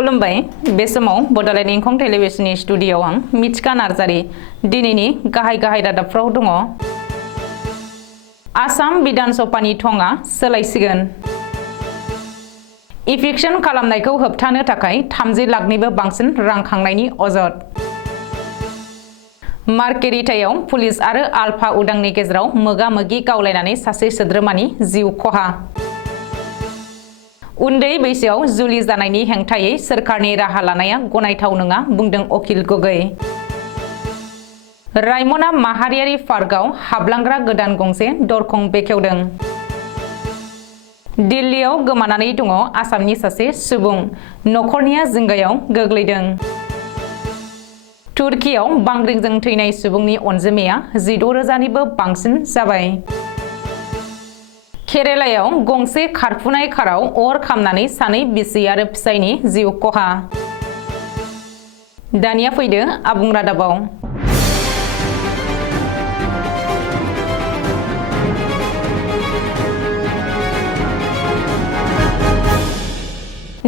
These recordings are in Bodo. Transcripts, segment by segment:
खुलुमबाय बे समाव बड'लेण्ड इंखं टेलिभिजननि स्टुडिय'आव आं मिथिका नार्जारी दिनैनि गाहाय रादाबफ्राव दङ। आसाम बिधान सभानि थंआ सोलायसिगोन। इभिक्सन खालामनायखौ होबथानो थाखाय 30 लाखनिबो बांसिन रां खांनायनि अजद। मार्केरिटायाव पुलिस आरो आल्फा उदांनि गेजेराव मोगा-मोगि गावलायनानै सासे सोद्रोमानि जिउ खहा। उन्दै बैसोआव जुलि जानायनि हेंथायै सोरखारनि राहा लानाया गनायथाव नङा बुंदों अकिल गगৈ। रायमना माहारियारि पार्कआव हाबलांग्रा गोदान गंसे दरखं बेखेवदों। दिल्लीयाव गोमानानै दङ आसामनि सासे सुबुं, नखरनिया जिंगायाव गोग्लैदों। तुर्कीयाव बांग्रिंजों थैनाय सुबुंनि अनजिमाया 16,000निबो बांसिन जाबाय। केरेलायाव गंसे खारफुनाय काराव अर खामनानै सानै बिसि आरो फिसायनि जिउ खहा। दानिया फैदो आबुं रादाबाव।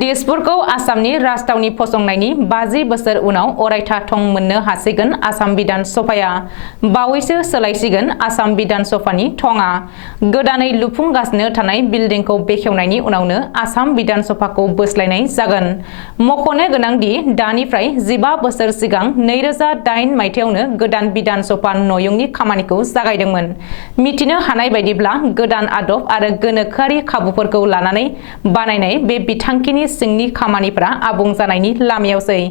दिसपुरखौ आसामनि राजथावनि फसंनायनि 50 बोसोर उनाव अरायथा थं मोननो हासिगोन आसाम बिधान सभाया। बावैसो सोलायसिगोन आसाम बिधान सभानि थंआ। गोदानै लुफुंगासिनो थानाय बिल्डिंखौ बेखेवनायनि उनावनो आसाम बिधान सभाखौ बोस्लायनाय जागोन। मख'नो गोनांदि दानिफ्राय 15 बोसोर सिगां 2008 मायथाइयावनो गोदान बिधान सभा नयंनि खामानिखौ जागायदोंमोन। मिथिनो हानाय बायदिब्ला गोदान आदब आरो गोनोखोआरि खाबुफोरखौ लानानै बानायनाय बे बिथांखिनि सिंनि खामानिफोरा आबुं जानायनि लामायावसै।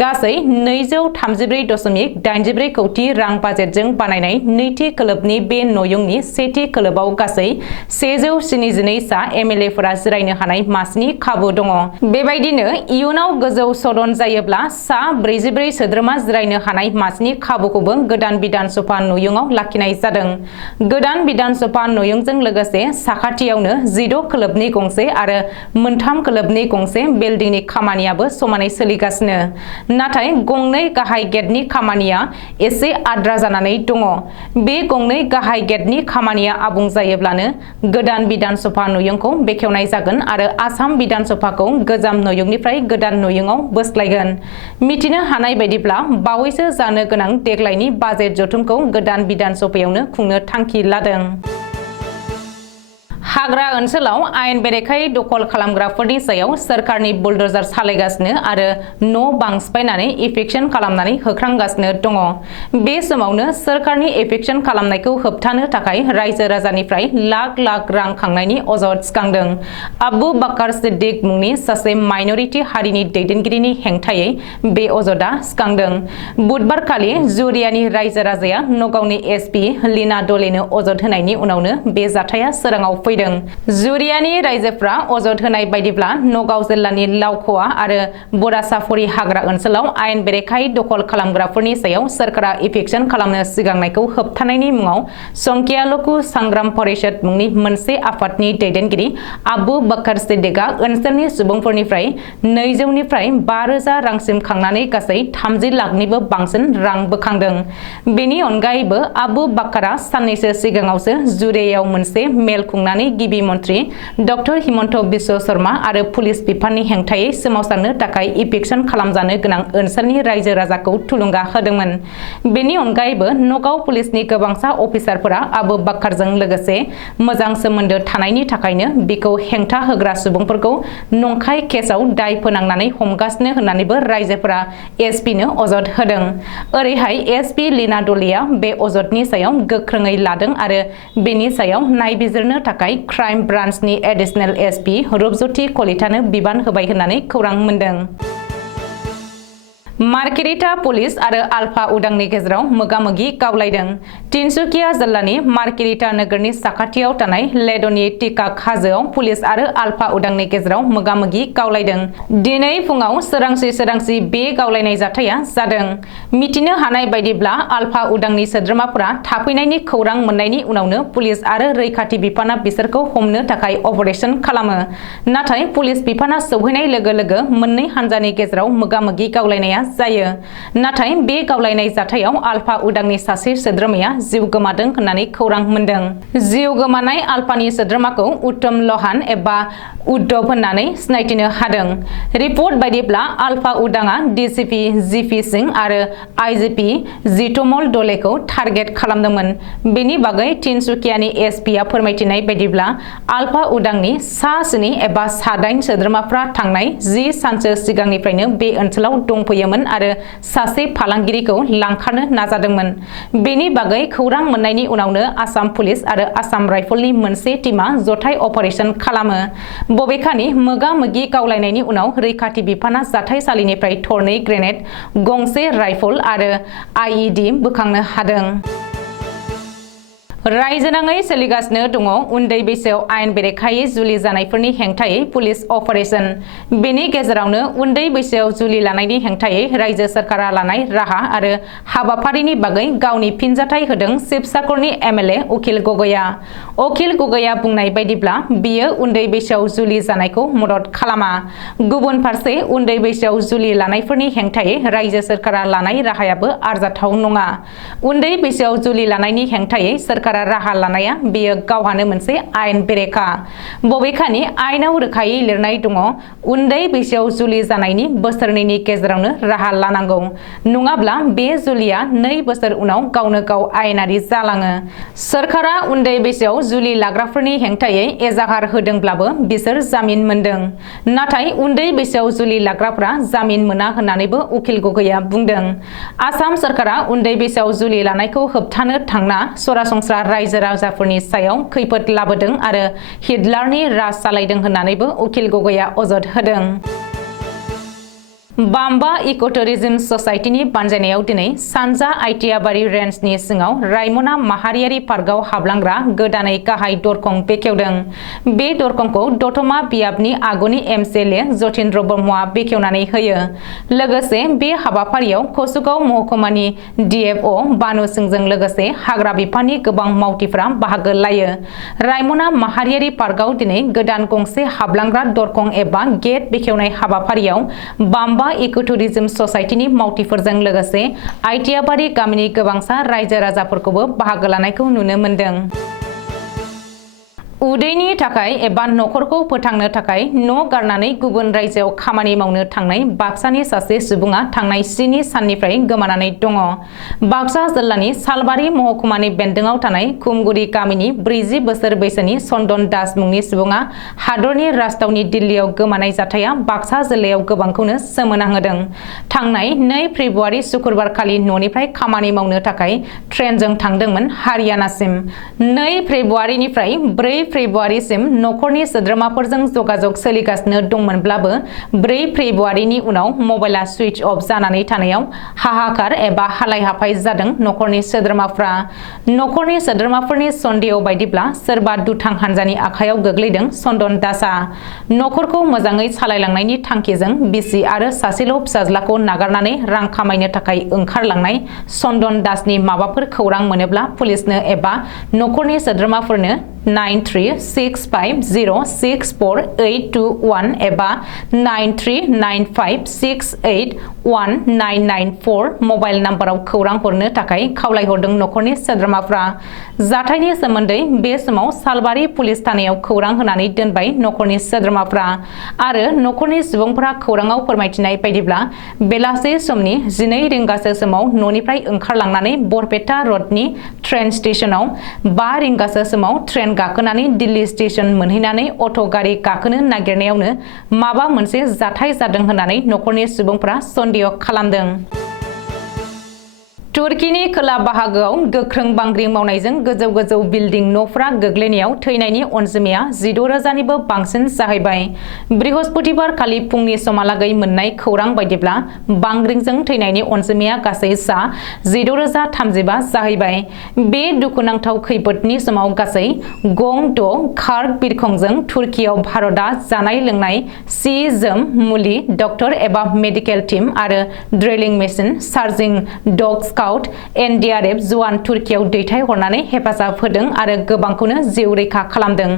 गासै 234.84 कौटि रां बाजेटजों बानायनाय नैथि खोलोबनि बे नयंनि सेथि खोलोबाव गासै 172 सा एमएलएफोरा जिरायनो हानाय मासिनि खाबु दङ। बेबायदिनो इयुनाव गोजौ सदन जायोब्ला सा 44 सोद्रोमा जिरायनो हानाय मासिनि खाबुखौबो गोदान बिधान सभा नयंआव लाखिनाय जादों। गोदान बिधान सभा नयंजों लोगोसे साखाथियावनो 16 खोलोबनि गंसे आरो 3 खोलोबनि गंसे बिल्डिंनि खामानियाबो समानै सोलिगासिनो। नाथाय गंनै गाहाय गेटनि खामानिया एसे आद्रा जानानै दङ। बे गंनै गाहाय गेटनि खामानिया आबुं जायोब्लानो गोदान बिधान सभा नयंखौ बेखेवनाय जागोन आरो आसाम बिधान सभाखौ गोजाम नयंनिफ्राय गोदान नयंआव बोस्लायगोन। मिथिनो हानाय बायदिब्ला बावैसो जानो गोनां देग्लायनि बाजेट जथुमखौ गोदान बिधान सभायावनो खुंनो थांखि लादों। हाग्रा ओनसोलाव आयेन बेरेखायै दखल खालामग्राफोरनि सायाव सोरखारनि बुलडोजार सालायगासिनो आरो न' बां सिफायनानै इभिक्सन खालामनानै होख्रांगासिनो दङ। बे समावनो सोरखारनि इभिक्सन खालामनायखौ होबथानो थाखाय रायजो राजानिफ्राय लाख लाख रां खांनायनि अजद सिखांदों। आबु बाकार सिद्दिक मुंनि सासे माइनरिटि हारिनि दैदेनगिरिनि हेंथायै बे अजदआ सिखांदों। बुधबारखालि जुरियानि रायजो राजाया नगावनि एसपि लीना डलेनो अजद होनायनि उनावनो बे जाथाया सोराङाव फैदों। जुरियानि रायजोफ्रा अजद होनाय बायदिब्ला नगाव जिल्लानि लावख'वा आरो बरासाफुरि हाग्रा ओनसोलाव आयेन बेरेखायै दखल खालामग्राफोरनि सायाव सोरखारा इभिक्सन खालामनो सिगांनायखौ होबथानायनि मुङाव संख्यालघु सांग्राम परिषद मुंनि मोनसे आफादनि दैदेनगिरि आबु बाकार सिद्दिकआ ओनसोलनि सुबुंफोरनिफ्राय 200 निफ्राय 5,000 रांसिम खांनानै गासै 30 लाखनिबो बांसिन रां बोखांदों। बेनि अनगायैबो आबु बाकारा साननैसो सिगाङावसो जुरियायाव मोनसे मेल खुंनानै गिबि मन्त्रि डक्टर हिमन्त बिश्व शर्मा आरो पुलिस बिफाननि हेंथायै सोमावसारनो थाखाय इभिक्सन खालामजानो गोनां ओनसोलनि रायजो राजाखौ थुलुंगा होदोंमोन। बेनि अनगायैबो नगाव पुलिसनि गोबांसा अफिसारफोरा आबु बाकारजों लोगोसे मोजां सोमोन्दो थानायनि थाखायनो बिखौ हेंथा होग्रा सुबुंफोरखौ नंखाय केसआव दाय फोनांनानै हमगासिनो होननानैबो रायजोफोरा एसपिनो अजद होदों। ओरैहाय एसपि लीना डलेआ बे अजदनि सायाव गोख्रोङै लादों आरो बेनि सायाव नायबिजिरनो थाखाय क्राइम ब्रान्चनि एडिशनेल एसपि रुपज्योति कलितानो बिबान होबाय होननानै खौरां मोन्दों। मार्केरिटा पुलिस आरो आल्फा उदांनि गेजेराव मोगा-मोगि गावलायदों। तिनसुकिया जिल्लानि मार्केरिटा नोगोरनि साखाथियाव थानाय लेडनि टिकाक हाजोआव पुलिस आरो आल्फा उदांनि गेजेराव मोगा-मोगि गावलायदों। दिनै फुङाव सोरांसि बे गावलायनाय जाथाया जादों। मिथिनो हानाय बायदिब्ला आल्फा उदांनि सोद्रोमाफोरा थाफैनायनि खौरां मोननायनि उनावनो पुलिस आरो रैखाथि बिफाना बिसोरखौ हमनो थाखाय अपारेशन खालामो। नाथाय पुलिस बिफाना सौहैनाय लोगो लोगो मोननै हान्जानि गेजेराव मोगा-मोगि गावलायनाया जायो। नाथाय बे गावलायनाय जाथायाव आलफा उदांनि सासे सोद्रोमाया जिउ गोमादों होननानै खौरां मोनदों। जिउ गोमानाय आलफानि सोद्रोमाखौ उत्तम लहान एबा उद्धव होननानै सिनायथिनो हादों। रिपर्ट बायदिब्ला आलफा उदांआ डिसिपि जिपि सिंह आरो आइजिपि जितमल दलेखौ टारगेट खालामदोंमोन। बेनि बागै तिनसुकियानि एसपिआ फोरमायथिनाय बायदिब्ला आलफा उदांनि सा 7 एबा सा 8 सोद्रोमाफ्रा थांनाय 10 सानसो सिगांनिफ्रायनो बे ओनसोलाव दंफैयोमोन आरो सासे फालांगिरिखौ लांखारनो नाजादोंमोन। बेनि बागै खौरां मोननायनि उनावनो आसाम पुलिस आरो आसाम राइफलनि मोनसे टीमा जथाय अपारेशन खालामो। बबेखानि मोगा-मोगि गावलायनायनि उनाव रैखाथि बिफाना जाथायसालिनिफ्राय थरनै ग्रेनेड, गंसे राइफल आरो आईईडी बोखांनो हादों। रायजोनाङै सोलिगासिनो दङ उन्दै बैसोआव आयेन बेरेखायै जुलि जानायफोरनि हेंथायै पुलिस अपारेशन। बेनि गेजेरावनो उन्दै बैसोआव जुलि लानायनि हेंथायै रायजो सरकारा लानाय राहा आरो हाबाफारिनि बागै गावनि फिनजाथाय होदों शिबसागरनि एमएलए अखिल गगैआ। अखिल गगैआ बुंनाय बायदिब्ला बियो उन्दै बैसोआव जुलि जानायखौ मदद खालामा। गुबुन फारसे उन्दै बैसोआव जुलि लानायफोरनि हेंथायै रायजो सरकारा लानाय राहायाबो आरजाथाव नङा। उन्दै बैसोआव जुलि लानायनि हेंथायै सरकारा राहा लानाया बेयो गावहानो मोनसे आयेन बेरेखा। बबेखानि आयेनाव रोखायै लिरनाय दङ उन्दै बैसोआव जुलि जानायनि बोसोरनैनि गेजेरावनो राहा लानांगौ, नङाब्ला बे जुलिया 2 बोसोर उनाव गावनो गाव आयेनारि जालाङो। सरकारा उन्दै बैसोआव जुलि लाग्राफोरनि हेंथायै एजाहार होदोंब्लाबो बिसोर जामिन मोनदों। नाथाय उन्दै बैसोआव जुलि लाग्राफोरा जामिन मोना होननानैबो अखिल गगैआ बुंदों। आसाम सरकारा उन्दै बैसोआव जुलि लानायखौ होबथानो थांना सरासनस्रा रायजो राजाफोरनि सायाव खैफोद लाबोदों आरो हिटलारनि राज सालायदों होननानैबो अखिल गगैआ अजद होदों। बाम्बा इक'टुरिज्म ससाइटिनि बानजायनायाव दिनै सानजा आइटियाबारि रेन्जनि सिङाव रायमना माहारियारि पार्कआव हाबलांग्रा गोदानै गाहाय दरखं बेखेवदों। बे दरखंखौ दतमा बियाबनि आगुनि एमसिएलए जतीन्द्र ब्रह्मआ बेखेवनानै होयो। लोगोसे बे हाबाफारियाव कसुगाव महकुमानि डिएफअ बानु सिंहजों लोगोसे हाग्रा बिफाननि गोबां मावथिफोरा बाहागो लायो। रायमना माहारियारि पार्कआव दिनै गोदान गंसे हाबलांग्रा दरखं एबा गेट बेखेवनाय हाबाफारियाव बाम्बा इक'टुरिज्म ससाइटिनि मावथिफोरजों लोगोसे आइटियाबारि गामिनि गोबांसा रायजो राजाफोरखौबो बाहागो लानायखौ नुनो मोन्दों। उदैनि थाखाय एबा नखरखौ फोथांनो थाखाय न' गारनानै गुबुन रायजोआव खामानि मावनो थांनाय बाक्सानि सासे सुबुङा थांनाय 7 साननिफ्राय गोमानानै दङ। बाक्सा जिल्लानि सालबारि महकुमानि बेन्दोंआव थानाय खुमगुरि गामिनि 40 बोसोर बैसोनि चन्दन दास मुंनि सुबुङा हादरनि राजथावनि दिल्लीयाव गोमानाय जाथाया बाक्सा जिल्लायाव गोबांखौनो सोमोनांहोदों। थांनाय 2 फेब्रुआरि सुक्रुबारखालि न'निफ्राय खामानि मावनो थाखाय ट्रेनजों थांदोंमोन हारियानासिम। 2 फेब्रुआरिनिफ्राय 4 फेब्रुआरिसिम नखरनि सोद्रोमाफोरजों जगाजग सोलिगासिनो दंमोनब्लाबो 4 फेब्रुआरिनि उनाव मबाइला सुइच अफ जानानै थानायाव हाहाकार एबा हालाय-हाफाय जादों नखरनि सोद्रोमाफ्रा। नखरनि सोद्रोमाफोरनि सन्देह बायदिब्ला सोरबा दुथां हान्जानि आखायाव गोग्लैदों चन्दन दासआ। नखरखौ मोजाङै सालायलांनायनि थांखिजों बिसि आरो सासेल' फिसाज्लाखौ नागारनानै रां खामायनो थाखाय ओंखारलांनाय चन्दन दासनि माबाफोर खौरां मोनोब्ला पुलिसनो एबा नखरनि सोद्रोमाफोरनो 9365064821 एबा 9395681994 मबाइल नाम्बाराव खौरां हरनो थाखाय खावलायहरदों नखरनि सोद्रोमाफ्रा। जाथायनि सोमोन्दै बे समाव सालबारि पुलिस थानायाव खौरां होनानै दोनबाय नखरनि सोद्रोमाफ्रा आरो नखरनि सुबुंफोरा खौराङाव फोरमायथिनाय बायदिब्ला बेलासे समनि 12 रिंगासो समाव न'निफ्राय ओंखारलांनानै बरपेटा रडनि ट्रेन स्टेशनाव 5 रिंगासो समाव ट्रेन गाखोनानै दिल्ली स्टेशन मोनहैनानै अट' गारि गाखोनो नागिरनायावनो माबा मोनसे जाथाय जादों होननानै नखरनि सुबुंफोरा सन्देह खालामदों। तुर्कीनि खोला बाहागोआव गोख्रों बांग्रिं मावनायजों गोजौ गोजौ बिल्डिं न'फोरा गोग्लैनायाव थैनायनि अनजिमाया 16,000निबो बांसिन जाहैबाय। बृहस्पतिबार खालि फुंनि समहालागै मोननाय खौरां बायदिब्ला बांग्रिंजों थैनायनि अनजिमाया गासै 16,035 जाहैबाय। बे दुखुनांथाव खैफोदनि समाव गासै गं 6 खार्ग बिरखंजों तुर्कीयाव भारतआ जानाय लोंनाय, सि जोम, मुलि, डक्टर एबा मेडिकेल टीम आरो ड्रिलिं मेसिन, चार्जिं डग स्काउट, एनडीआरएफ जवान तुर्कीयाव दैथायहरनानै हेफाजाब होदों आरो गोबांखौनो जिउ रैखा खालामदों।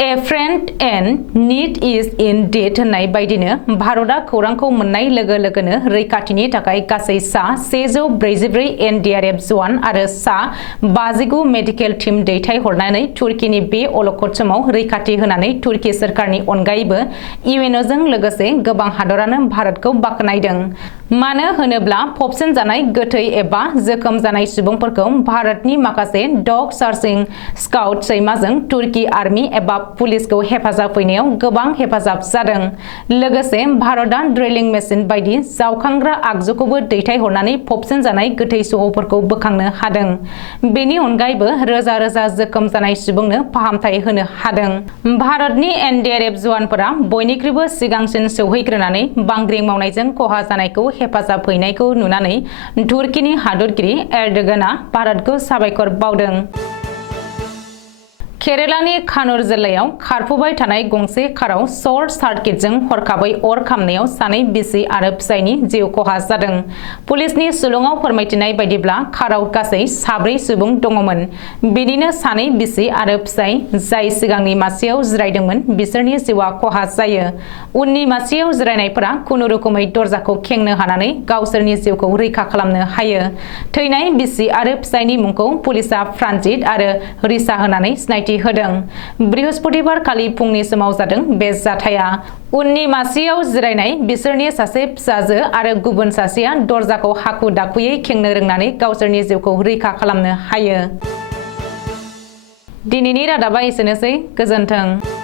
A friend and need is in debt होननाय बायदिनो भारतआ खौरांखौ मोननाय लोगो लोगोनो रैखाथिनि थाखाय गासै सा 144 NDRF जवान आरो सा 59 मेडिकेल टीम दैथायहरनानै तुर्कीनि बे अलखद समाव रैखाथि होनानै तुर्की सोरखारनि अनगायैबो इउएनअजों लोगोसे गोबां हादरानो भारतखौ बाख्नायदों। मानो होनोब्ला फबसिन जानाय गोथै एबा जोखोम जानाय सुबुंफोरखौ भारतनि माखासे डग सार्चिं स्काउट सैमाजों तुर्की आर्मी एबा पुलिसखौ हेफाजाब हैनायाव गोबां हेफाजाब जादों। लोगोसे भारतआ ड्रिलिं मेसिन बायदि जावखांग्रा आगजुखौबो दैथायहरनानै फबसिन जानाय गोथै सहफोरखौ बोखांनो हादों। बेनि अनगायैबो रोजा रोजा जोखोम जानाय सुबुंनो फाहामथाय होनो हादों। भारतनि एनडीआरएफ जवानफोरा बयनिख्रुइबो सिगांसिन सौहैग्रोनानै बांग्रिं मावनायजों खहा जानायखौ हेफाजाब हैनायखौ नुनानै तुर्कीनि हादरगिरि एर्डोगानआ भारतखौ साबायखर बावदों। केरेलानि कानुर जिल्लायाव खारफुबाय थानाय गंसे काराव शर्ट सार्किटजों हरखाबै अर खामनायाव सानै बिसि आरो फिसायनि जिउ खहा जादों। पुलिसनि सुलुङाव फोरमायथिनाय बायदिब्ला काराव गासै 4 सुबुं दङमोन। बिदिनो सानै बिसि आरो फिसाय जाय सिगांनि मासियाव जिरायदोंमोन बिसोरनि जिउआ खहा जायो। उननि मासियाव जिरायनायफोरा खुनुरुखुमै दरजाखौ खेंनो हानानै गावसोरनि जिउखौ रैखा खालामनो हायो। थैनाय बिसि आरो फिसायनि मुंखौ पुलिसआ प्रान्जित आरो रिचा होनानै सिनायथि होदों। बृहस्पतिबार खालि फुंनि समाव जादों बे जाथाया। उननि मासियाव जिरायनाय बिसोरनि सासे फिसाजो आरो गुबुन सासेया दरजाखौ हाखु दाखुयै खेंनो रोंनानै गावसोरनि जिउखौ रैखा खालामनो हायो। दिनैनि रादाबा एसेनोसै। गोजोन्थों।